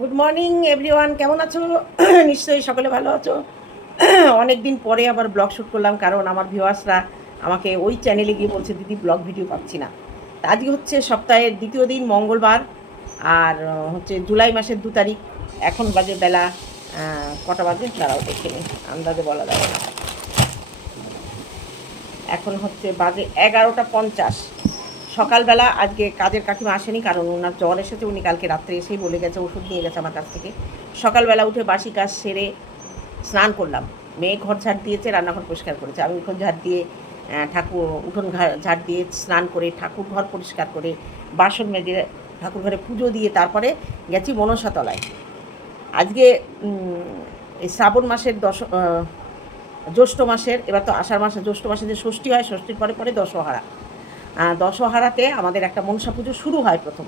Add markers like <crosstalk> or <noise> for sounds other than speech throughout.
Good morning everyone কেমন আছো? <clears throat> নিশ্চয়ই সকলে ভালো আছো। <clears throat> অনেক দিন পরে আবার ব্লগ শ্যুট করলাম, কারণ আমার ভিউয়ার্সরা আমাকে ওই চ্যানেলে গিয়ে বলছে, দিদি ব্লগ ভিডিও পাচ্ছি না। আজকে হচ্ছে সপ্তাহের দ্বিতীয় দিন, মঙ্গলবার, আর হচ্ছে জুলাই মাসের দু তারিখ। এখন বাজে বেলা কটা বাজে? দাঁড়াও, দেখে নিই। আন্দাজে বলা যাবে না। এখন হচ্ছে বাজে এগারোটা পঞ্চাশ। সকালবেলা আজকে কাজের কাকিমা আসেনি, কারণ ওনার জ্বর এসেছে, উনি কালকে রাত্রে এসেই বলে গেছে, ওষুধ নিয়ে গেছে আমার কাছ থেকে। সকালবেলা উঠে বাসি কাজ সেরে স্নান করলাম। মেয়ে ঘর ঝাড় দিয়েছে, রান্নাঘর পরিষ্কার করেছে। আমি উঠোন ঝাড় দিয়ে ঠাকুর, উঠোন ঝাড় দিয়ে স্নান করে ঠাকুর ঘর পরিষ্কার করে বাসন মেজে ঠাকুর ঘরে পুজো দিয়ে তারপরে গেছি মনসাতলায়। আজকে এই শ্রাবণ মাসের দশ জ্যৈষ্ঠ মাসের, এবার তো আষাঢ় মাসে, জ্যৈষ্ঠ মাসে যে ষষ্ঠী হয়, ষষ্ঠীর পরে পরে দশহারা। দশহারাতে আমাদের একটা মনসা পুজো শুরু হয় প্রথম।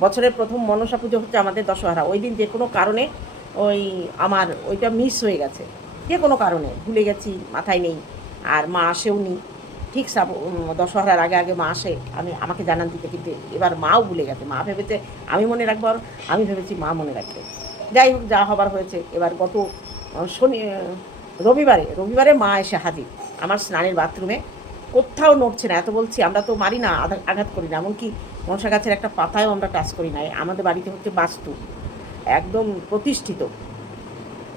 বছরের প্রথম মনসা পুজো হচ্ছে আমাদের দশহারা। ওই দিন যে কোনো কারণে ওই আমার ওইটা মিস হয়ে গেছে। যে কোনো কারণে, ভুলে গেছি, মাথায় নেই, আর মা আসেও নি। ঠিক সাব দশহরার আগে আগে মা আসে, আমি, আমাকে জানান দিতে, কিন্তু এবার মাও ভুলে গেছে। মা ভেবেছে, আমি মনে রাখব আর আমি ভেবেছি মা মনে রাখবে। যাই হোক, যা হবার হয়েছে। এবার গত শনি, রবিবারে রবিবারে মা এসে হাজির। আমার স্নানের বাথরুমে কোথাও নড়ছে না, এত বলছি, আমরা তো মারি না আঘা- আঘাত করি না, এমনকি মনসা গাছের একটা পাতায়ও আমরা টাচ করি না আমাদের বাড়িতে হচ্ছে বাস্তু, একদম প্রতিষ্ঠিত।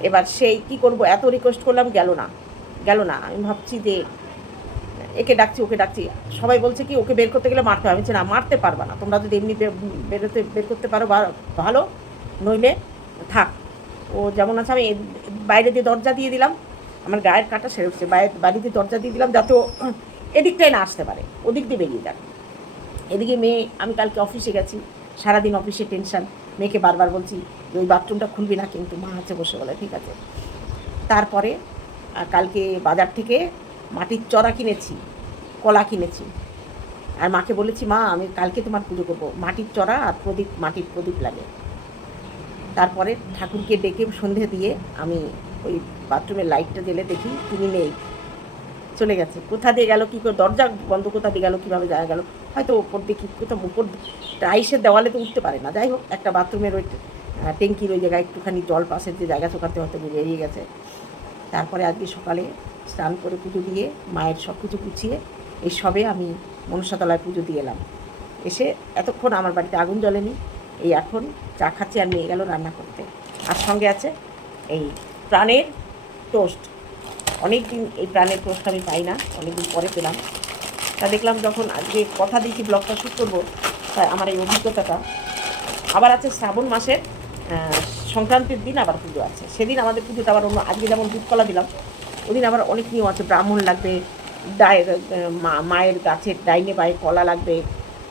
এবার সেই কি করব, এত রিকোয়েস্ট করলাম, গেল না গেল না, আমি ভাবছি যে একে ডাকছি, ওকে ডাকছি, সবাই বলছে কি, ওকে বের করতে গেলে মারতে হবে, আমি না, মারতে পারবা না, তোমরা যদি এমনিতে বেরোতে, বের করতে পারো ভালো, নইলে থাক। ও যেমন আছে, আমি বাইরে দিয়ে দরজা দিয়ে দিলাম, আমার গায়ের কাটা সেরে উঠছে বাইরে বাড়ি দিয়ে দরজা দিয়ে দিলাম, যাতে এদিকটাই না আসতে পারে, ওদিক দিয়ে বেরিয়ে যাক এদিকে মেয়ে, আমি কালকে অফিসে গেছি, সারাদিন অফিসে টেনশন। মেয়েকে বারবার বলছি যে ওই বাথরুমটা খুলবি না কিন্তু, মা আছে বসে বলে, ঠিক আছে? তারপরে কালকে বাজার থেকে মাটির চড়া কিনেছি, কলা কিনেছি। আর মাকে বলেছি, মা, আমি কালকে তোমার পুজো করব, মাটির চড়া আর প্রদীপ, মাটির প্রদীপ লাগে। তারপরে ঠাকুরকে ডেকে সন্ধে দিয়ে আমি ওই বাথরুমের লাইটটা জ্বেলে দেখি তিনি নেই। চলে গেছে। কোথা দিয়ে গেল, কী করে দরজা বন্ধ, কোথা দিয়ে গেল, কীভাবে যাওয়া গেল, হয়তো ওপর দিয়ে কি কোথাও উপর টাইসের দেওয়ালে তো উঠতে পারে না। যাই হোক, একটা বাথরুমের ওই ট্যাঙ্কির ওই জায়গায় একটুখানি জল পাশের যে জায়গা চোখাতে হয়তো বেরিয়ে গেছে। তারপরে আজকে সকালে স্নান করে পুজো দিয়ে, মায়ের সব কিছু গুছিয়ে, এই সবে আমি মনসাতলায় পুজো দিয়ে এলাম। এসে এতক্ষণ আমার বাড়িতে আগুন জ্বলেনি, এই এখন চা খাচ্ছি আর নিয়ে গেল রান্না করতে। আর সঙ্গে আছে এই প্রাণের টোস্ট অনেক দিন এই প্রাণের প্রশ্ন আমি পাই না অনেক দিন পরে পেলাম। তা দেখলাম যখন আজকে কথা দিয়েছি, ব্লগটা শ্যুট করব, তাই আমার এই অভিজ্ঞতাটা। আবার আছে শ্রাবণ মাসের সংক্রান্তির দিন আবার পুজো আছে। সেদিন আমাদের পুজোটা আবার অন্য আজকে যেমন দুধকলা দিলাম, ওদিন আবার অনেক নিয়ম আছে। ব্রাহ্মণ লাগবে, ডায়ের মায়ের গাছের ডাইনে বায়ে কলা লাগবে,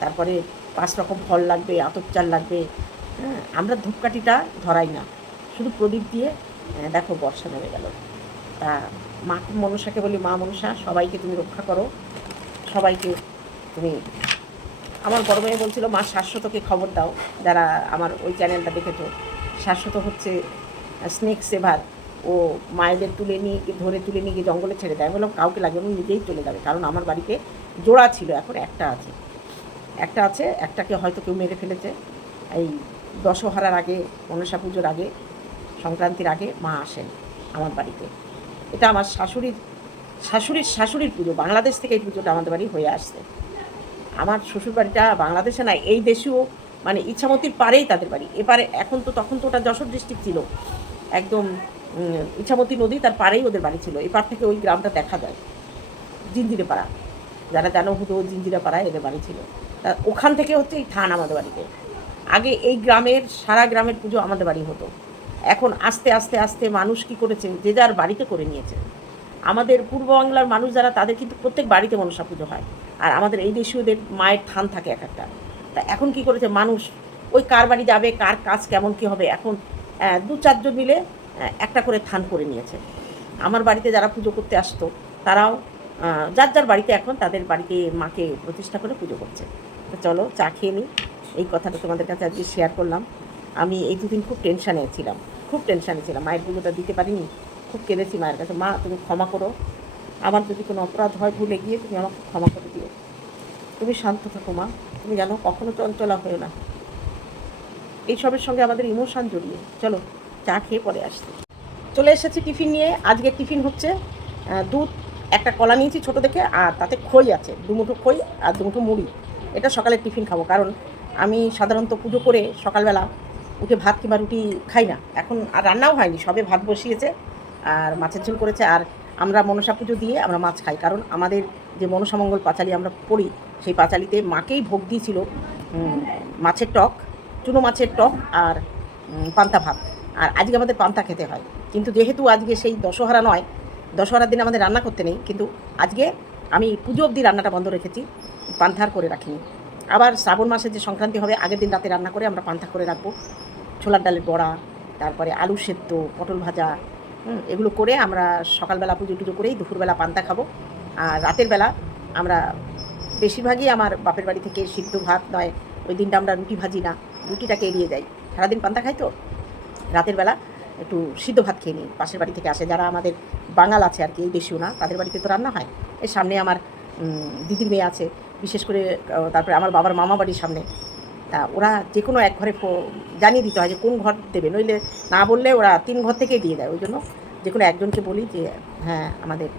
তারপরে পাঁচ রকম ফল লাগবে, আতপ চাল লাগবে। হ্যাঁ আমরা ধূপকাঠিটা ধরাই না। শুধু প্রদীপ দিয়ে দেখো বর্ষা নেমে গেল। তা মা মনসাকে বলি মা মনসা সবাইকে তুমি রক্ষা করো। সবাইকে তুমি আমার বড় মেয়ে বলছিল মা শাশ্বতকে খবর দাও। যারা আমার ওই চ্যানেলটা দেখেছ শাশ্বত হচ্ছে স্নেক সেভার ও মায়েদের তুলে নিয়ে ধরে তুলে নিয়ে গিয়ে জঙ্গলে ছেড়ে দেয়। বললাম কাউকে লাগে না, ও নিজেই চলে যাবে। কারণ আমার বাড়িতে জোড়া ছিল এখন একটা আছে। একটা আছে একটাকে হয়তো কেউ মেরে ফেলেছে। এই দশহারার আগে মনসা পুজোর আগে সংক্রান্তির আগে মা আসেন আমার বাড়িতে। এটা আমার শাশুড়ির শাশুড়ির শাশুড়ির পুজো। বাংলাদেশ থেকে এই পুজোটা আমাদের বাড়ি হয়ে আসছে। আমার শ্বশুর বাড়িটা বাংলাদেশে না এই দেশেও মানে ইচ্ছামতির পারেই তাদের বাড়ি। এপারে এখন তো, তখন তো ওটা যশোর ডিস্ট্রিক্ট ছিল। একদম ইচ্ছামতি নদী তার পারেই ওদের বাড়ি ছিল। এপার থেকে ওই গ্রামটা দেখা যায়। জিঞ্জিরে পাড়া। যারা জানো হুদো জিঞ্জিরা পাড়ায় এদের বাড়ি ছিল। তা ওখান থেকে হচ্ছে এই থান আমাদের বাড়িতে। আগে এই গ্রামের, সারা গ্রামের পুজো আমাদের বাড়ি হতো। এখন আস্তে আস্তে আস্তে মানুষ কি করেছে? যে যার বাড়িতে করে নিয়েছে। আমাদের পূর্ব বাংলার মানুষ যারা, তাদের কিন্তু প্রত্যেক বাড়িতে মনসা পুজো হয়। আর আমাদের এই দেশীয়দের মায়ের থান থাকে এক একটা। তা এখন কি করেছে মানুষ? ওই কার বাড়ি যাবে, কার কাজ কেমন কি হবে? এখন দু চারজন মিলে একটা করে থান করে নিয়েছে। আমার বাড়িতে যারা পুজো করতে আসতো, তারাও যার যার বাড়িতে এখন তাদের বাড়িতে মাকে প্রতিষ্ঠা করে পুজো করছে। তো চলো, চা খেয়ে নিই এই কথাটা তোমাদের কাছে আজকে শেয়ার করলাম। আমি এই দুদিন খুব টেনশানে ছিলাম। খুব টেনশানে ছিলাম। মায়ের পুজোটা দিতে পারিনি, খুব কেঁদেছি মায়ের কাছে। মা, তুমি ক্ষমা করো। আমার যদি কোনো অপরাধ হয় ভুলে গিয়ে তুমি আমাকে ক্ষমা করে দিও। তুমি শান্ত থাকো মা। তুমি জানো কখনো চঞ্চলা হয়েও না। এইসবের সঙ্গে আমাদের ইমোশান জড়িয়ে। চলো, চা খেয়ে পরে আসতে চলে এসেছি টিফিন নিয়ে। আজকে টিফিন হচ্ছে দুধ, একটা কলা নিয়েছি ছোটো দেখে, আর তাতে খই আছে, দুমুঠো খই আর দুমুঠো মুড়ি। এটা সকালে টিফিন খাব, কারণ আমি সাধারণত পুজো করে সকালবেলা উঠে ভাত কিংবা রুটি খাই না। এখন আর রান্নাও হয়নি, সবে ভাত বসিয়েছে আর মাছের ঝোল করেছে আর আমরা মনসা পুজো দিয়ে আমরা মাছ খাই। কারণ আমাদের যে মনসামঙ্গল পাঁচালি আমরা পড়ি, সেই পাঁচালিতে মাকেই ভোগ দিয়েছিল মাছের টক, চুনো মাছের টক আর পান্তা ভাত। আর আজকে আমাদের পান্তা খেতে হয়। কিন্তু যেহেতু আজকে সেই দশহরা নয়, দশহরার দিন আমাদের রান্না করতে নেই, কিন্তু আজকে আমি পুজো অবধি রান্নাটা বন্ধ রেখেছি পান্থার করে রাখিনি। আবার শ্রাবণ মাসে যে সংক্রান্তি হবে, আগের দিন রাতে রান্না করে আমরা পান্থা করে রাখব। ছোলার ডালের বড়া, তারপরে আলু সেদ্ধ, পটল ভাজা এগুলো করে আমরা সকালবেলা পুজো টুজো করেই দুপুরবেলা পান্তা খাব। আর রাতের বেলা আমরা বেশিরভাগই আমার বাপের বাড়ি থেকে সিদ্ধ ভাত নয়, ওই দিনটা আমরা রুটি ভাজি না, রুটিটাকে এড়িয়ে যাই। সারাদিন পান্তা খাই তো? রাতের বেলা একটু সিদ্ধ ভাত খেয়ে নিই। পাশের বাড়ি থেকে আসে যারা আমাদের বাঙাল আছে আর কি, এই দেশীয় না, তাদের বাড়িতে তো রান্না হয়। এর সামনে আমার দিদির মেয়ে আছে বিশেষ করে তারপরে আমার বাবার মামা বাড়ির সামনে। তা ওরা যে কোনো এক ঘরে জানিয়ে দিতে হয় যে কোন ঘর দেবে। নইলে না বললে ওরা তিন ঘর থেকেই দিয়ে দেয়। ওই জন্য যে কোনো একজনকে বলি যে হ্যাঁ আমাদের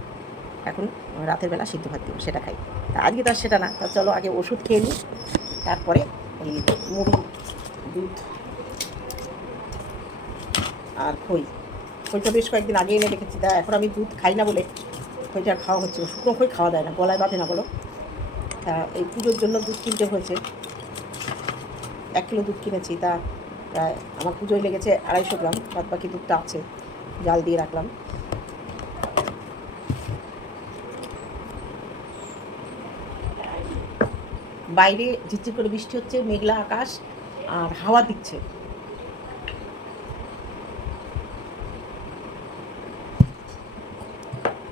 এখন রাতের বেলা সিদ্ধ ভাত দিব, সেটা খাই। তা আজকে তো আর সেটা না। তা চলো আগে ওষুধ খেয়ে নিই, তারপরে এই মুড়ি, দুধ আর খই। খইটা বেশ কয়েকদিন আগে এনে রেখেছি। তা এখন আমি দুধ খাই না বলে খইটা খাওয়া হচ্ছে শুকনো খই খাওয়া যায় না, গলায় বাঁধে না বলো। তা এই পুজোর জন্য দুধ কিনতে হয়েছে। এক কিলো দুধ কিনেছি, তা প্রায় আমার পুজোয় লেগেছে আড়াইশো গ্রাম বাদ বাকি দুধটা আছে, জাল দিয়ে রাখলাম। বাইরে ঝিরঝির করে বৃষ্টি হচ্ছে, মেঘলা আকাশ, আর হাওয়া দিচ্ছে।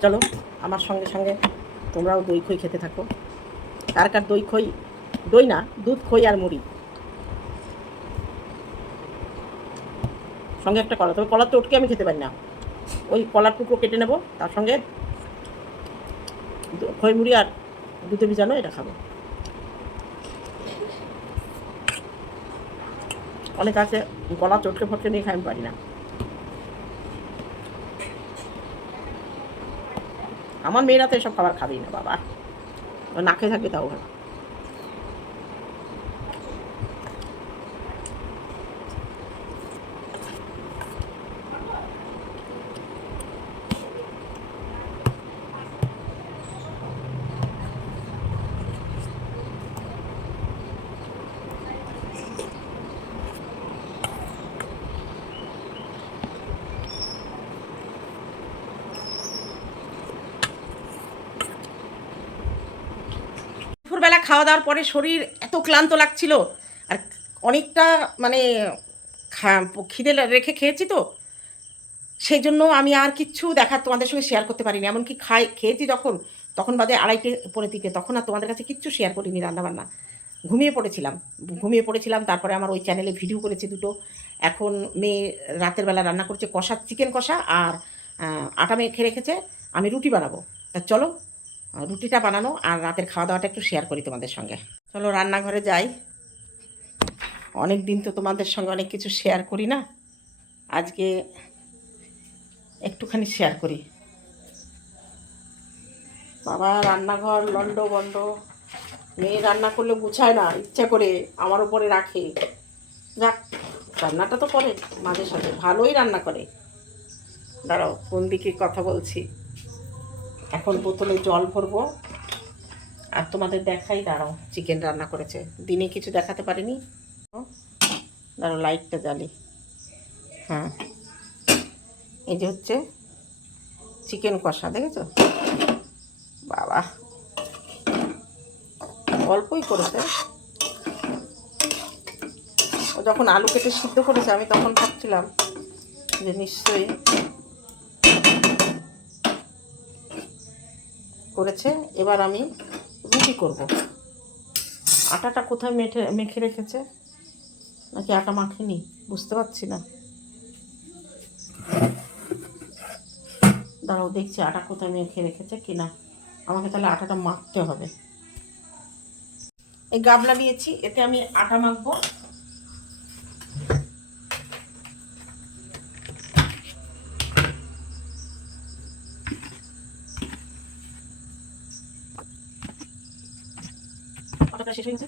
চলো, আমার সঙ্গে সঙ্গে তোমরাও দই খই খেতে থাকো। কার কার দই খই, দই না, দুধ, খই আর মুড়ি। সঙ্গে একটা কলা, তবে কলার চটকে আমি খেতে পারি না। ওই কলার টুকরো কেটে নেব, তার সঙ্গে খই, মুড়ি আর দুধে ভিজানো এটা খাব। অনেক আছে, গলা চটকে ফটকে নিয়ে খাই, আমি পারি না। আমার মেয়েরা তো এসব খাবার খাবেই না, বাবা। না খেয়ে থাকবে তাও ভালো দুপুরবেলা খাওয়া দাওয়ার পরে শরীর এত ক্লান্ত লাগছিল, আর অনেকটা মানে খিদে রেখে খেয়েছি তো। সেই জন্য আমি আর কিচ্ছু দেখার তোমাদের সঙ্গে শেয়ার করতে পারিনি। এমনকি খাই, খেয়েছি যখন, তখন বাদে আড়াইটে পরে দিকে, তখন আর তোমাদের কাছে কিচ্ছু শেয়ার করিনি রান্নাবান্না। ঘুমিয়ে পড়েছিলাম। ঘুমিয়ে পড়েছিলাম, তারপরে আমার ওই চ্যানেলে ভিডিও করেছি দুটো। এখন মেয়ে রাতের বেলা রান্না করছে কষা চিকেন কষা, আর আটা মেখে রেখেছে। আমি রুটি বানাবো। তা চলো রুটিটা বানানো আর রাতের খাওয়া দাওয়াটা একটু শেয়ার করি তোমাদের সঙ্গে। চলো রান্নাঘরে যাই। অনেক দিন তো তোমাদের সঙ্গে অনেক কিছু শেয়ার করি না। আজকে একটুখানি শেয়ার করি। বাবা, রান্নাঘর লন্ড বন্ড। মেয়ে রান্না করলে গুছায় না, ইচ্ছা করে আমার উপরে রাখে। যাক, রান্নাটা তো করে মাঝে সাথে ভালোই রান্না করে। দাঁড়াও, কোন দিকে কথা বলছি? এখন বোতলে জল ভরবো। আর তোমাদের দেখাই, দাঁড়াও চিকেন রান্না করেছে। দিনে কিছু দেখাতে পারিনি? দাঁড়াও লাইটটা জ্বালি। হ্যাঁ। এই যে হচ্ছে চিকেন কষা, দেখেছ? বাবা। অল্পই করেছে। ও যখন আলু কেটে সিদ্ধ করেছে, আমি তখন ভাবছিলাম যে নিশ্চয়ই করেছে এবার আমি রুটি করব। আটাটা কোথায় মেখে মেখে রেখেছে? নাকি আটা মাখেনি? বুঝতে পারছি না। দাঁড়াও, দেখছি আটা কোথায় মেখে রেখেছে কিনা। আমাকে তাহলে আটাটা মাখতে হবে। এই গাবলা নিয়েছি, এতে আমি আটা মাখবো। বাটাটা শেষ হয়ে গেছে?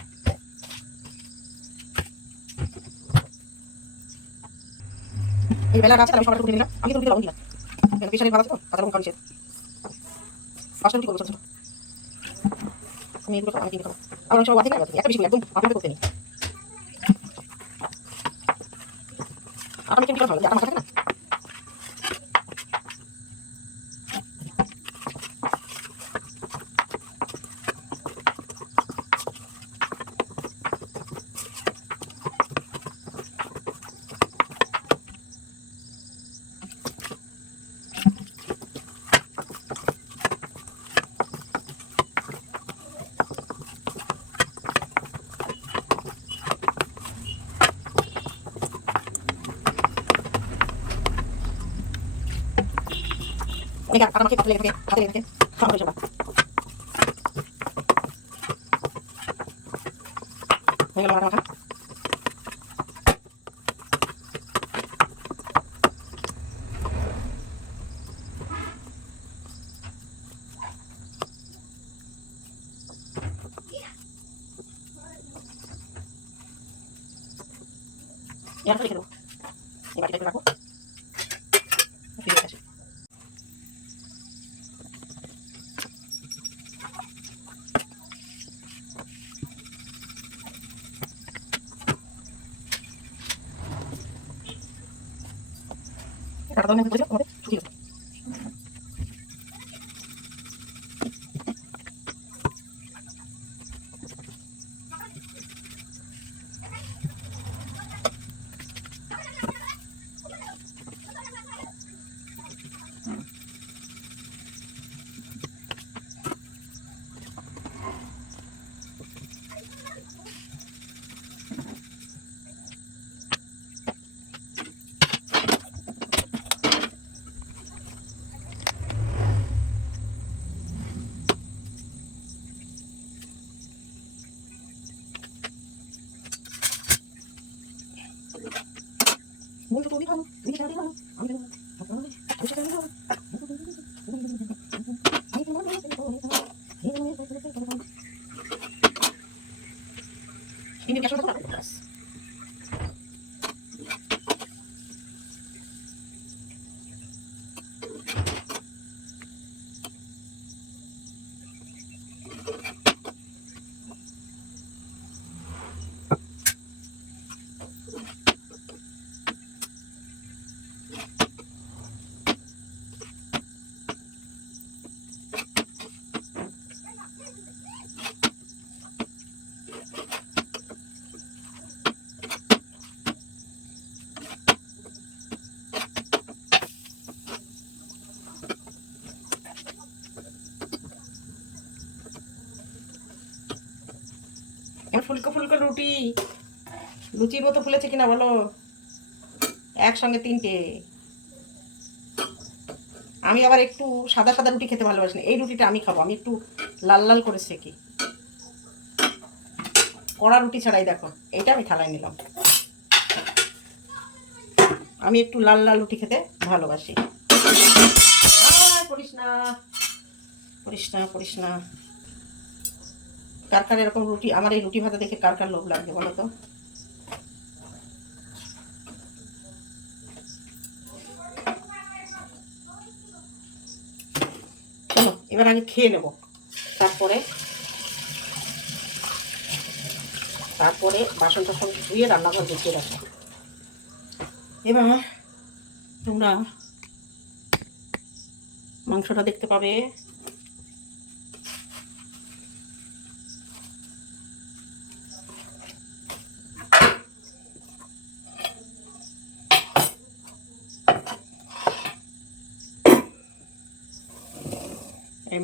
এই বেলা আছে আমি নিলাম আমি তো লবণ দিলাম পেশারের ভাত আছে তো? কাঁচা লবণ খাওয়া নিষেধ পাঁচটা রুটি করব ছোট আমি এগুলো আমি কিনে খাব। আর অনেক সময় লাগে একটা বেশি একদম আপনাকে করতে নেই। আটা মেখে ভালো লাগে আটা মাখা থাকে না? অনেকে আটা মাখে হাতে লেগে থাকে হাতে লেগে থাকে খাওয়া হয়ে যাবে হয়ে গেল আটা মাখা এর রেখে দেবো এই বাটিটা একটু রাখো ফিরে আসি কাটা দাও Şimdi yaşlı ফুলকো ফুলকো রুটি। লুচির মতো ফুলেছে কিনা বলো? একসঙ্গে তিনটে। আমি আবার একটু সাদা সাদা রুটি খেতে ভালোবাসি না। এই রুটিটা আমি খাব, আমি একটু লাল লাল করে সেকি। কড়া রুটি ছাড়াই দেখো এইটা আমি থালায় নিলাম। আমি একটু লাল লাল রুটি খেতে ভালোবাসি। করিস না করিস না করিস না। কার কার এরকম রুটি, আমার এই রুটি ভাজা দেখে কার কার লোভ লাগবে বলো তো? এবার আগে খেয়ে নেব। তারপরে তারপরে বাসন টাসন ধুয়ে রান্নাঘর গুছিয়ে রাখব। এবার তোমরা মাংসটা দেখতে পাবে।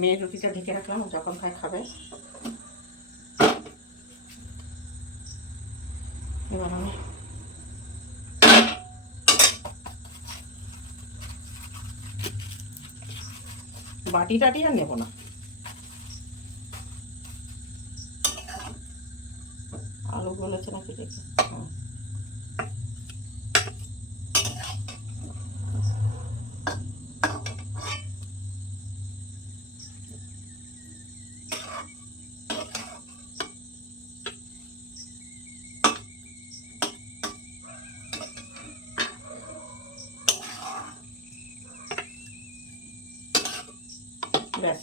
মেয়ের রুটিটা ঢেকে রাখলাম যখন খায় খাবে। এবার আমি বাটি টাটি আর নেব না। আলু বলেছে নাকি দেখি? হ্যাঁ। ব্যাস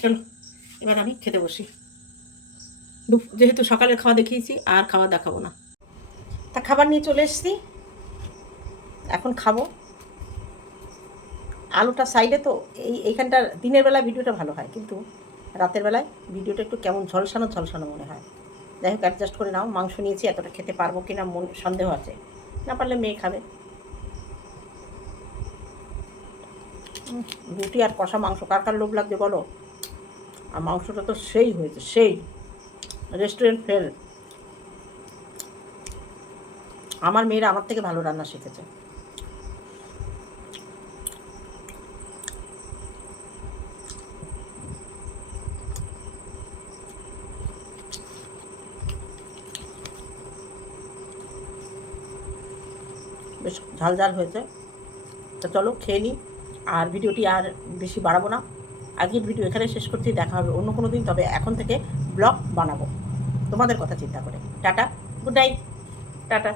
চলো, এবার আমি খেতে বসি। যেহেতু সকালে খাওয়া দেখিয়েছি, আর খাওয়া দেখাবো না। তা খাবার নিয়ে চলে এসেছি। এখন খাব। আলুটা সাইডে তো এই এইখানটার দিনের বেলায় ভিডিওটা ভালো হয়, কিন্তু রাতের বেলায় ভিডিওটা একটু কেমন ঝলসানো ঝলসানো মনে হয়। যাই হোক অ্যাডজাস্ট করে নাও, মাংস নিয়েছি, এতটা খেতে পারব কি না মন সন্দেহ আছে। না পারলে মেয়ে খাবে। রুটি আর কষা মাংস, কার কার লোভ লাগছে বলো? আর মাংসটা তো সেই হয়েছে, সেই রেস্টুরেন্ট ফেল আমার মেয়েরা আমার থেকে ভালো রান্না শিখেছে। বেশ ঝাল ঝাল হয়েছে। তো চলো খেয়ে নিই আর ভিডিওটি আর বেশি বাড়াবো না। আজকের ভিডিও এখানে শেষ করছি, দেখা হবে অন্য কোনো দিন। তবে এখন থেকে ব্লগ বানাবো। তোমাদের কথা চিন্তা করে। Tata, good night. টাটা।